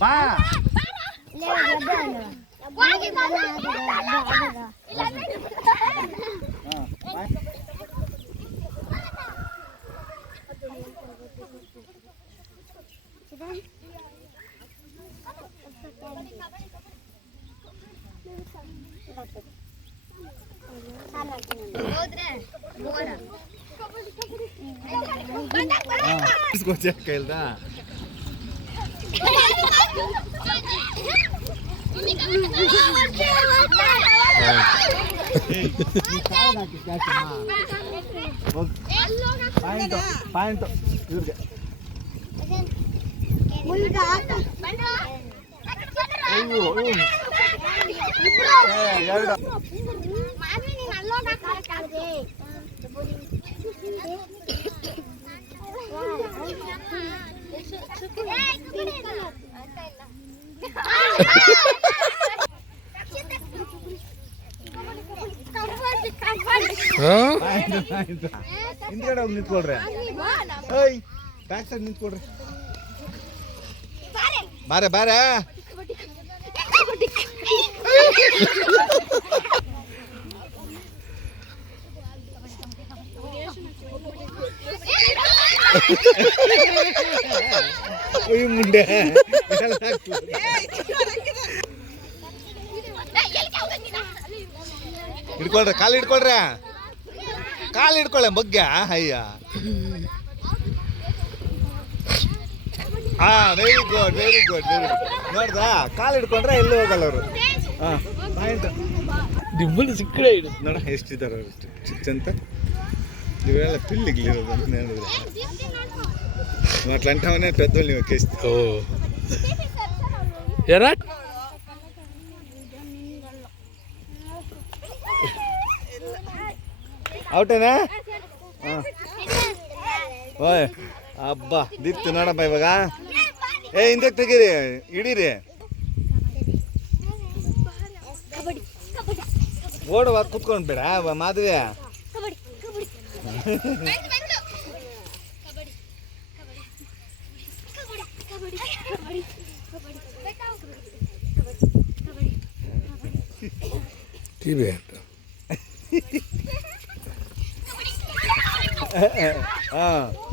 ಬಾ ಕೇಳ್ದಾ ಪಾಯಿಂಟ್ ಇವ್ರಿಗೆ ಎರಡು ಹಿಂದ್ಗಡೆ ಹೋಗಿ ನಿಂತ್ಕೊಳ್ರಿ ಏಯ್ ಬ್ಯಾಕ್ ಸೈಡ್ ನಿಂತ್ಕೊಳ್ರಿ ಬಾರೆ ಬಾರೆ ಮುಂಡೆ ಹಿಡ್ಕೊಳ್ರಿ ಕಾಲು ಹಿಡ್ಕೊಳ್ರಿ ಕಾಲು ಹಿಡ್ಕೊಳ್ಳೆ ಬಗ್ಗೆ ಅಯ್ಯ ಹಾ very good very good very good ನೋಡ್ದಾ ಕಾಲು ಹಿಡ್ಕೊಂಡ್ರೆ ಎಲ್ಲಿ ಹೋಗಲ್ಲ ಅವರು ಹಾಂ ಪಾಯಿಂಟ್ ಡಿಂಬಲ್ ಸಿಕ್ಕಡೆ ಇಡು ನೋಡ ಎಷ್ಟಿದ್ದಾರೆ ಅವರು ಚಿಚ್ಚಂತ ಇವೆಲ್ಲ ಪಿಲ್ಲಿಗಿಲಿರೋದು ಅಂತ ಹೇಳಿದ್ರೆ అట్లాంటివనే పెద్దోళ్ళు ఎక్కేస్తే ఓ ఎరా ಔಟೇನಾ ಓಯ್ ಅಬ್ಬಾ ದಿತ್ತು ನೋಡಪ್ಪ ಇವಾಗ ಏ ಹಿಂದಕ್ಕೆ ತೆಗೀರಿ ಹಿಡೀರಿ ಓಡುವ ಕುತ್ಕೊಂಡು ಬೇಡ ಮಾಧವಿ ಟಿವಿ ಹಾಂ